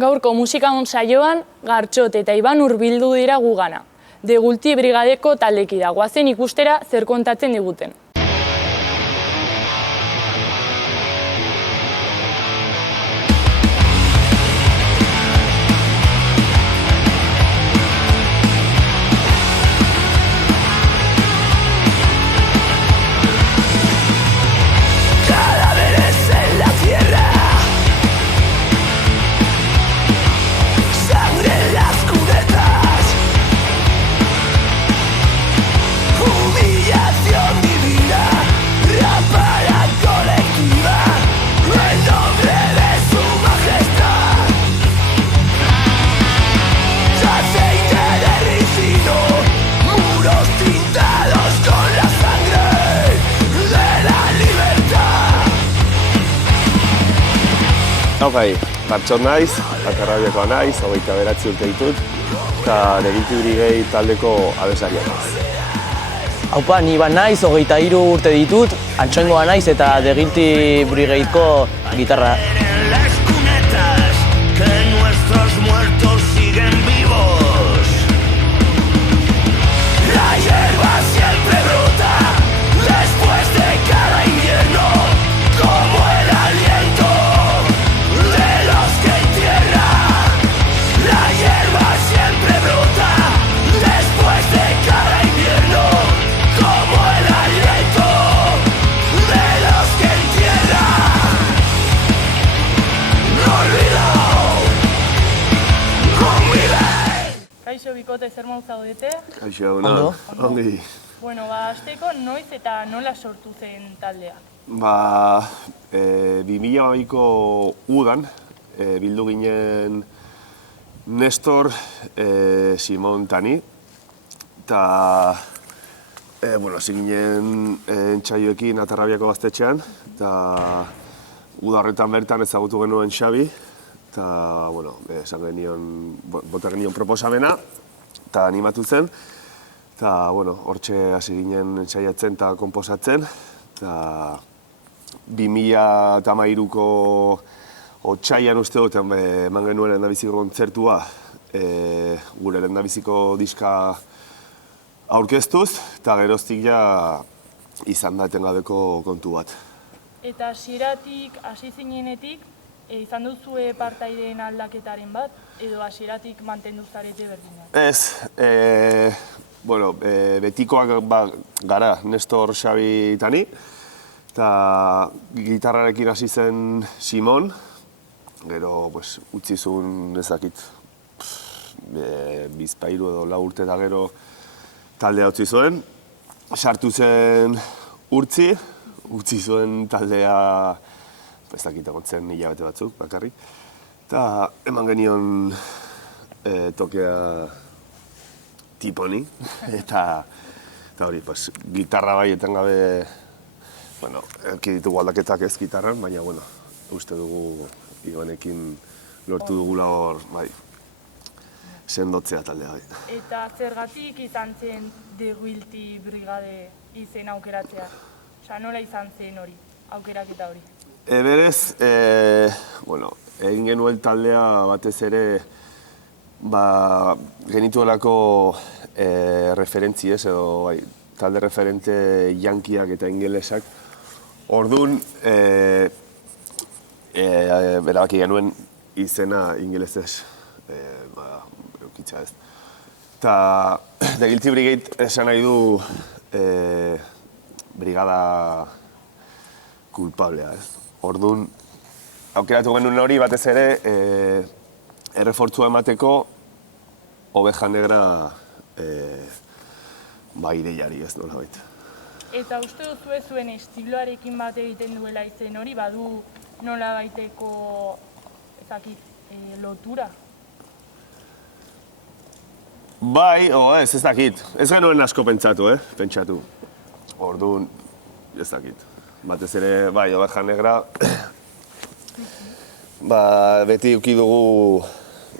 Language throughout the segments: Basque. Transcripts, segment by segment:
Gaurko musikon saioan, Gartxot eta Iban hurbildu dira gugana. Degulti brigadeko taldekida, goazen ikustera zer kontatzen diguten. Bai, Gartxot naiz, Atarrabiakoa naiz, 29 urte ditut, eta Degulti brigade taldeko abeslaria naiz. Haupa, ni Iban naiz, 23 urte ditut, Antsoaingoa naiz eta Degulti brigadeko gitarra. Kaixo, bikote, zer moduz zaudete? Kaixo, ongi. Bueno, hasteko noiz eta nola sortu zen taldea? 2002ko udan bildu ginen Nestor, Simon Tani, eta hasi ginen entsaioekin Atarrabiako gaztetxean, eta uda horretan bertan ezagutu genuen Xabi, eta, esan genion, bota genion proposamena, eta animatu zen, eta, hortxe hasi ginen entsaiatzen eta konposatzen, eta 2013ko otsaian uste dut, eman genuen lehendabiziko kontzertua, gure lehendabiziko diska aurkeztuz, eta geroztik ja izan da etengabeko kontu bat. Eta hasieratik, hasi zinenetik, izan duzue partaideen aldaketaren bat, edo hasieratik mantendu zarete berdina? Ez, betikoak gara Nestor, Xabi, Tani, eta gitarrarekin hasi zen Simon, gero utzi zuen ezakit bizpairu edo 4 urte eta gero taldea utzi zuen, sartu zen Urtzi, utzi zuen taldea ez dakit egon zen hilabete batzuk, bakarrik. Eta eman genion tokea tiponi, eta hori, gitarra bai etengabe, ditugu aldaketak ez gitarran, baina, uste dugu Ibanekin lortu dugula hor, sendotzea taldea bai. Eta zergatik izan zen Degulti brigade izen aukeratzea? Osa, nola izan zen hori, aukeraketa hori? Berez, egin genuen taldea batez ere genituelako referentzi ez, edo talde referente yankiak eta ingelesak. Orduan, erabaki genuen izena ingelesez eukitza ez. Eta Degulti brigade esan nahi du brigada kulpablea ez. Orduan, aukeratu genuen hori batez ere errefortzua emateko oveja negra ideiari ez nolabait. Eta uste duzu zuen estiloarekin bat egiten duela izen hori, badu nolabaiteko lotura? Bai, ez dakit. Ez genuen asko pentsatu. Orduan, ez dakit. Batez ere, oveja negra, beti eduki dugu,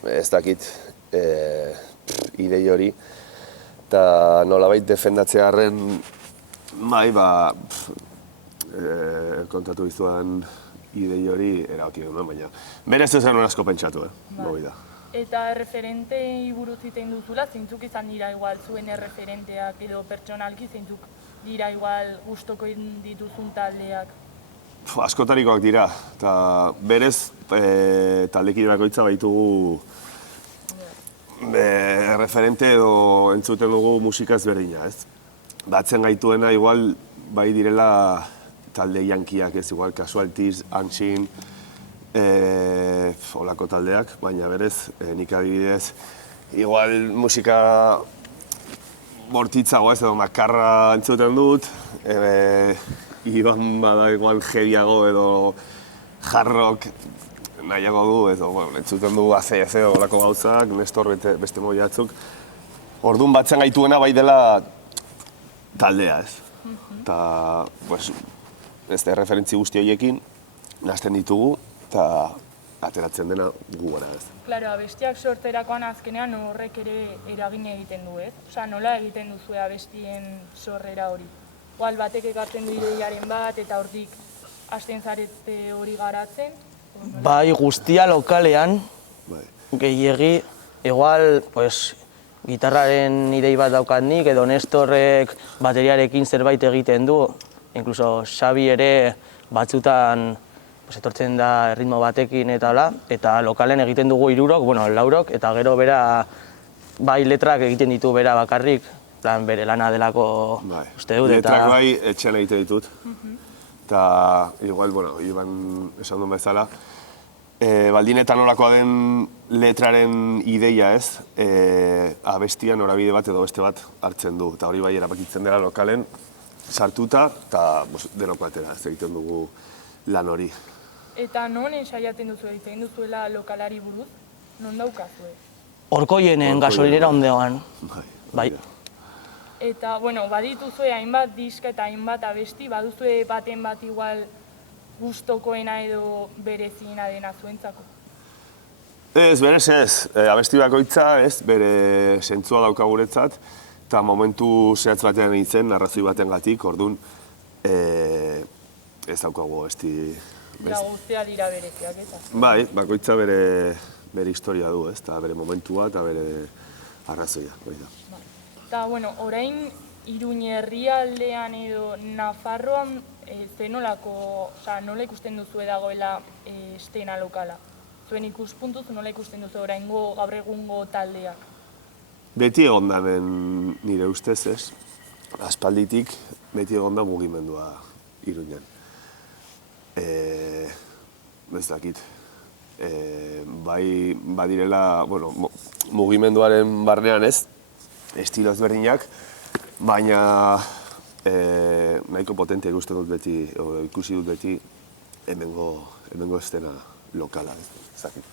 ez dakit, idei hori, eta nolabait defendatzearren, kontatu dizudan idei hori erabaki genuen, baina berez ez genuen asko pentsatu, hori da. Eta erreferentei buruz iten duzula, zeintzuk izan dira igual zuen erreferenteak edo pertsonalki zeintzuk dira igual gustoko dituzun taldeak? Askotarikoak dira, eta berez taldekide bakoitza baitugu referente edo entzuten dugu musika ezberdina, ez? Batzen gaituena igual bai direla talde jankiak, ez igual Casualties, Unseen, olako taldeak, baina berez, nik adibidez, igual musika bortitzago ez edo makarra entzuten dut, Iban bada igual heaviago edo hard rock nahiago du, edo entzuten du ACDC edo olako gauzak, Nestor beste moiatzuk. Orduan batzen gaituena bai dela taldea, ez? Eta, pues, ez da referentzi guzti horiekin, nazten ditugu, eta ateratzen dena gu gara, ez? Claro, abestiak sortzerakoan azkenean horrek ere eragin egiten du, ez? Osea, nola egiten duzu abestien sorrera hori? Igual batek ekartzen du ideiaren bat eta hortik hasten zarete hori garatzen? Bai, guztia lokalean, gehiegi, igual, pues, gitarraren idei bat daukat nik, edo Nestorrek bateriarekin zerbait egiten du, inkluso Xabi ere batzutan etortzen da ritmo batekin eta hola, eta lokalen egiten dugu hirurok, bueno, laurok, eta gero bera bai letrak egiten ditu bera bakarrik, plan bere lana delako uste dut, eta... Letrak bai etxean egiten ditut, eta igual, bueno, Iban esan duen bezala, baldin eta nolakoa den letraren ideia ez, abestia norabide bat edo beste bat hartzen du, eta hori bai erabakitzen dela lokalen sartuta, eta denok batera ez egiten dugu lan hori. Eta non ensaiatzen duzu egiten duzuela lokalari buruz, non daukazue? Orkoienen gasolinera ondeoan. Bai. Eta, bueno, badituzue hainbat diska eta hainbat abesti, baduzue baten bat igual gustokoena edo bereziena dena zuentzako? Ez, berez ez. Abesti bakoitza, ez, bere sentzua dauka guretzat, eta momentu zehatz batean egiten, arrazoi batengatik, orduan, ez daukagu abesti... Guztia dira bereziak, eta? Bai, bakoitza bere historia du, ez, eta bere momentua eta bere arrazoia, hori da. Eta, bueno, orain Iruin herrialdean edo Nafarroan nola ikusten duzu dagoela estena lokala? Zuen ikuspuntuz nola ikusten duzu oraingo gaur egungo taldeak? Beti egon da nire ustez, ez? Aspalditik beti egon da mugimendua Iruinen. Ez dakit. Bai badirela, bueno, mugimenduaren barnean ez, estilo ezberdinak, baina nahiko potentea ikusten dut beti, ikusi dut beti hemengo estena lokala, ez dakit.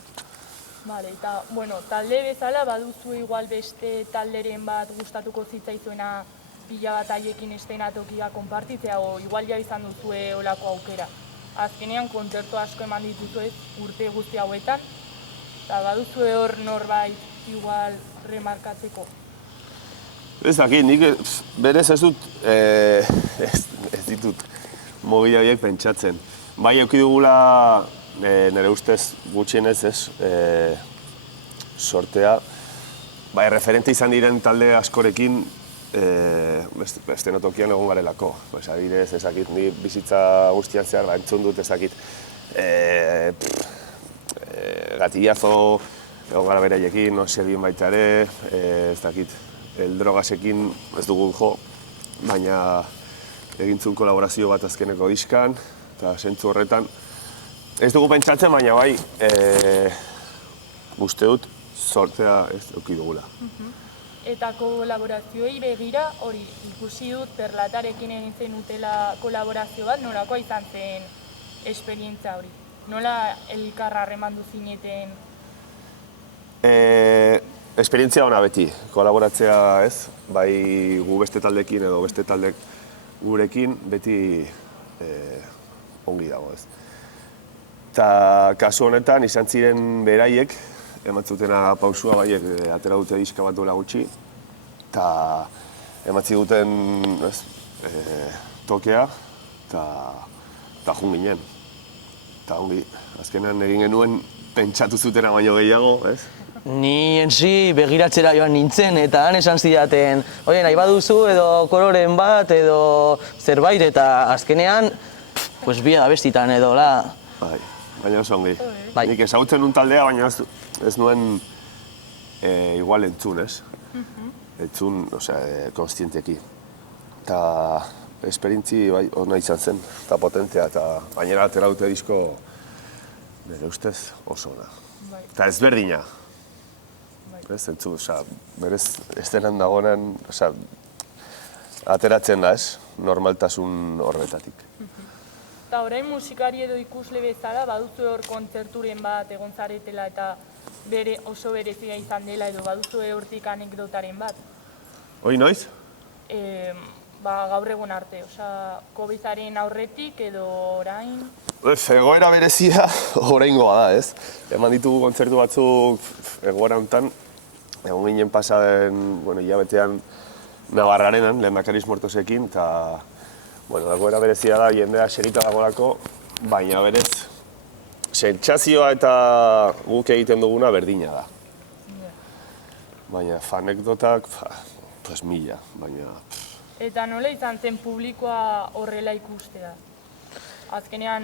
Vale, eta, bueno, talde bezala baduzu igual beste talderen bat gustatuko zitzaizuena pila bat haiekin estenatokia konpartitzea, o igual ja izan duzue olako aukera. Azkenean kontzertu asko eman dituzue urte guzti hauetan, eta baduzue hor norbait igual remarkatzeko. Ez dakit, nik berez ez dut, ez ditut mogila horiek pentsatzen. Bai, eduki dugula, nire ustez gutxienez ez, sortea. Bai, referente izan diren talde askorekin, estenotokian egon garelako. Adibidez, ezakit, ni bizitza guztian zehar, entzun dut ezakit, Gatillazo, egon gara beraiekin, Sebin baita ere, ez dakit, El Drogasekin ez dugu jo, baina egintzun kolaborazio bat azkeneko diskan, eta sentzu horretan. Ez dugu pentsatzen, baina bai, uste dut, sortzea ez eduki dugula. Eta kolaborazioei begira, hori ikusi dut Perlatarekin egin zen utela kolaborazio bat, norakoa izan zen esperientzia hori? Nola elkarra harremandu zineten? Esperientzia ona beti, kolaboratzea ez, bai gu beste taldekin edo beste taldek gurekin, beti ongi dago ez. Eta kasu honetan izan ziren beraiek, ematzutena pausua baiek atera dute diska bat duela gutxi, eta ematzi duten tokea, eta jun ginen. Eta ongi, azkenean egin genuen pentsatu zutena baino gehiago, ez? Ni ensi begiratzera joan nintzen, eta han esan zidaten, oie, nahi baduzu edo koloren bat edo zerbait, eta azkenean, pues bi abestitan edo, la. Bai, baina oso ongi. Bai. Nik ezagutzen nun taldea, baina ez nuen igual entzun, ez? Entzun, konstienteki. Eta esperientzi bai, ona izan zen, eta potentea, eta gainera atera dute disko bere ustez oso ona. Bai. Eta ezberdina. Ez, entzu, berez estenan dagoenan, ateratzen da, ez? Normaltasun horretatik. Eta orain musikari edo ikusle bezala, baduzu hor kontzerturen bat egon zaretela eta oso berezia izan dela edo baduzu hortik anekdotaren bat. Hoi noiz? Gaur egun arte, COVID-aren aurretik edo orain? Egoera berezia oraingoa da, ez? Eman ditugu kontzertu batzuk egoera honetan, egon ginen pasaden, hilabetean Navarrarenan, Lehendakariz Muertosekin, eta egoera berezia da, jendea xerita dagoelako, baina berez, sentsazioa eta guk egiten duguna berdina da. Baina anekdotak, pues mila, baina... Eta nola izan zen publikoa horrela ikustea? Azkenean,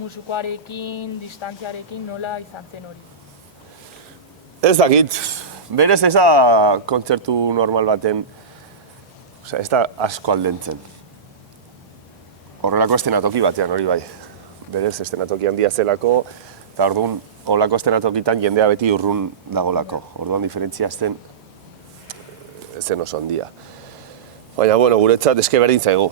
musikoarekin, distantziarekin, nola izan zen hori? Ez dakit, berez ez da kontzertu normal baten, ez da asko aldentzen. Horrelako estenatoki batean hori bai. Berez estenatoki handia zelako, eta orduan horrelako estenatokitan jendea beti urrun dagolako. Orduan diferentzia zen oso handia. Baina, guretzat eske berdin zaigu.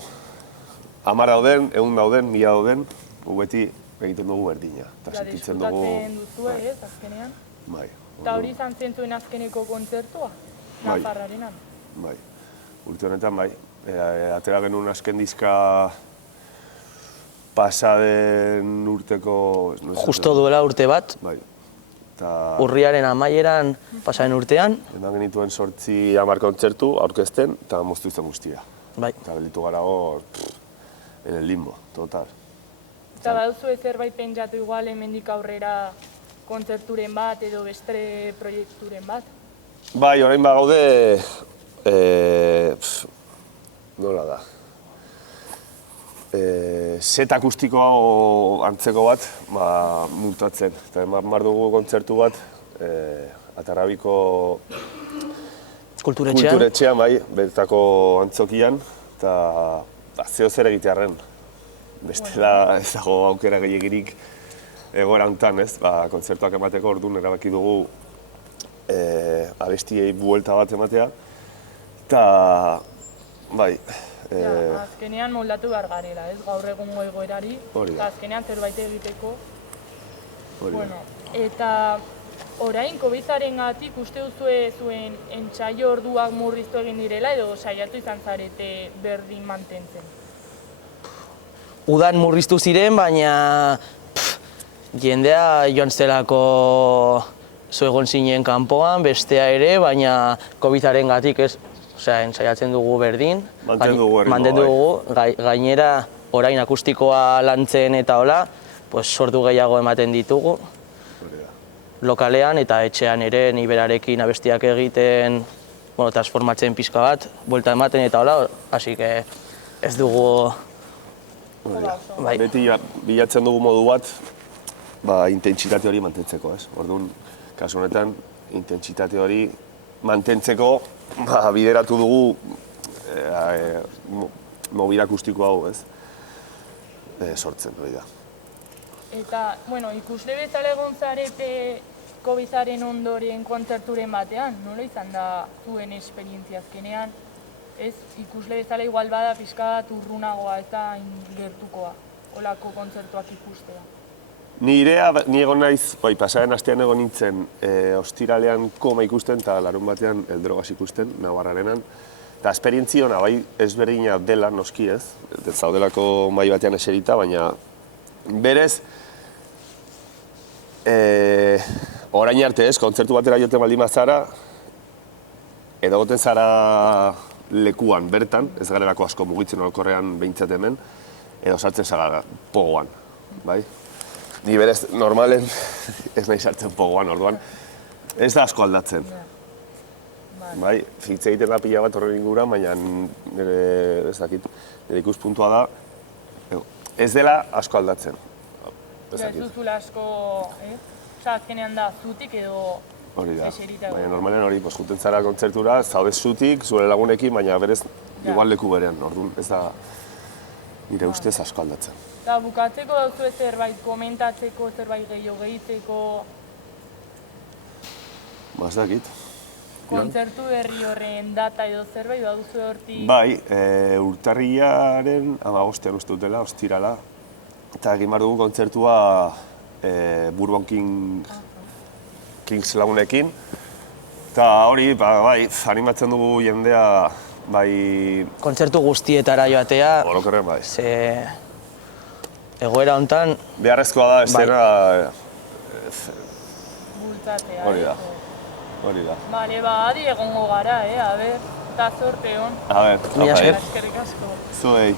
10 dauden, 100 dauden, 1000 dauden, gu beti egiten dugu berdina. Diskutatzen duzue, ez, azkenean? Bai. Eta hori izan zen zuen azkeneko kontzertua? Nafarrarenan? Bai. Urte honetan, bai. Atera genuen azken diska pasaden urteko... Justo duela urte bat, Bai. urriaren amaieran pasaden urtean. Eman genituen 8-10 kontzertu aurkezten eta moztu izan guztia. Bai. Eta belitu gara hor, en el limbo, total. Eta baduzu zerbait pentsatu igual hemendik aurrera kontzerturen bat edo beste proiekturen bat? Bai, orain bagaude... nola da? Set akustikoa antzeko bat multatzen. Eta eman dugu kontzertu bat Atarrabiko kulturetxean, bai, bertako antzokian, eta zeo zer egitearren. Bestela ez dago aukera gehiegirik egoera honetan, ez? Kontzertuak emateko orduan erabaki dugu abestiei buelta bat ematea. Eta, bai, azkenean moldatu behar garela, ez? Gaur egungo egoerari, eta azkenean zerbait egiteko. Eta orain, COVID-arengatik uste duzue zuen entsaio orduak murriztu egin direla edo saiatu izan zarete berdin mantentzen? Udan murriztu ziren, baina jendea joan zelako zu egon zinen kanpoan, bestea ere, baina COVID-arengatik ez. Saiatzen dugu berdin. Mantendu dugu, gainera orain akustikoa lantzen eta hola, sortu gehiago ematen ditugu. Lokalean eta etxean ere niberarekin abestiak egiten, transformatzen pixka bat, buelta ematen eta hola, hasi que ez dugu... Beti bilatzen dugu modu bat, intentsitate hori mantentzeko, ez? Orduan, kasu honetan, intentsitate hori mantentzeko bideratu dugu mobila akustiko hau, ez? Sortzen, hori da. Eta, ikusle bezala egon zarete COVID-aren ondoren kontzerturen batean, nola izan da zuen esperientzia azkenean? Ez, ikusle bezala igual bada pixka bat urrunagoa eta gertukoa, olako kontzertuak ikustea. Ni egon naiz, pasaren astean egon nintzen, ostiralean koma ikusten eta larun batean eldrogaz ikusten, Navarrarenan. Eta esperientzia hona, bai ezberdina dela, noski ez, zaudelako mahai batean eserita, baina berez, orain arte ez, kontzertu batera joten baldin bazara, edo goten zara lekuan bertan, ez garelako asko mugitzen orokorrean behintzat hemen, edo sartzen zara pogoan, bai? Ni berez, normalen ez nahi sartzen pogoan, orduan. Ez da asko aldatzen. Bai, hitz egiten da pila bat horren inguruan, baina nire, ez dakit, nire ikuspuntua da, ez dela asko aldatzen. Ez duzula asko, Osa, azkenean da, zutik edo hori da, eserita baina normalen hori, juten zara kontzertura, zaude zutik, zure lagunekin, baina berez, igual leku berean, orduan, ez da nire ustez asko aldatzen. Eta bukatzeko duzu zerbait komentatzeko, zerbait gehiago gehitzeko, Ez dakit. kontzertu berri horren data edo zerbait, baduzu hortik... Bai, urtarrilaren 15ean uste dutela, ostirala, eta egin behar dugu kontzertua Bourbon Kings lagunekin. Eta hori, bai, animatzen dugu jendea, bai... Kontzertu guztietara joatea, Orokorren, bai. ze egoera hontan Beharrezkoa da, estena... Bultzatzea, Hori da. Hori da. Bale, adi egongo gara, a ber, eta zorte hon. A ber, Mila esker. Eskerrik asko. Zuei.